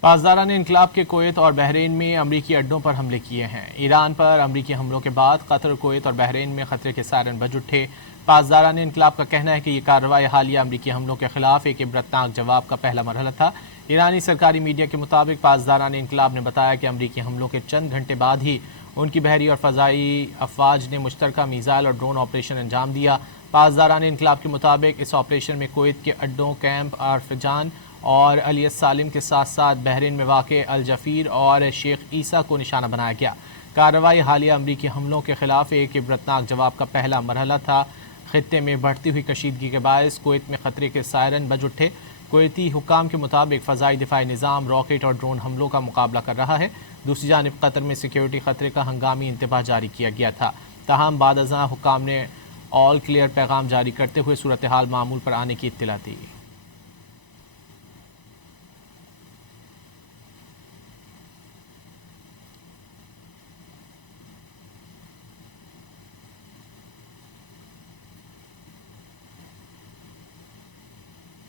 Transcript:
پاسداران انقلاب کے کویت اور بحرین میں امریکی اڈوں پر حملے کیے ہیں۔ ایران پر امریکی حملوں کے بعد قطر، کویت اور بحرین میں خطرے کے سائرن بج اٹھے۔ پاسداران انقلاب کا کہنا ہے کہ یہ کارروائی حالیہ امریکی حملوں کے خلاف ایک عبرتناک جواب کا پہلا مرحلہ تھا۔ ایرانی سرکاری میڈیا کے مطابق پاسداران انقلاب نے بتایا کہ امریکی حملوں کے چند گھنٹے بعد ہی ان کی بحری اور فضائی افواج نے مشترکہ میزائل اور ڈرون آپریشن انجام دیا۔ پاسداران انقلاب کے مطابق اس آپریشن میں کویت کے اڈوں کیمپ عرفجان اور علی السالم کے ساتھ ساتھ بحرین میں واقع الجفیر اور شیخ عیسیٰ کو نشانہ بنایا گیا۔ کارروائی حالیہ امریکی حملوں کے خلاف ایک عبرتناک جواب کا پہلا مرحلہ تھا۔ خطے میں بڑھتی ہوئی کشیدگی کے باعث کویت میں خطرے کے سائرن بج اٹھے۔ کویتی حکام کے مطابق فضائی دفاعی نظام راکٹ اور ڈرون حملوں کا مقابلہ کر رہا ہے۔ دوسری جانب قطر میں سیکیورٹی خطرے کا ہنگامی انتباہ جاری کیا گیا تھا، تاہم بعد ازاں حکام نے آل کلیئر پیغام جاری کرتے ہوئے صورتحال معمول پر آنے کی اطلاع دی۔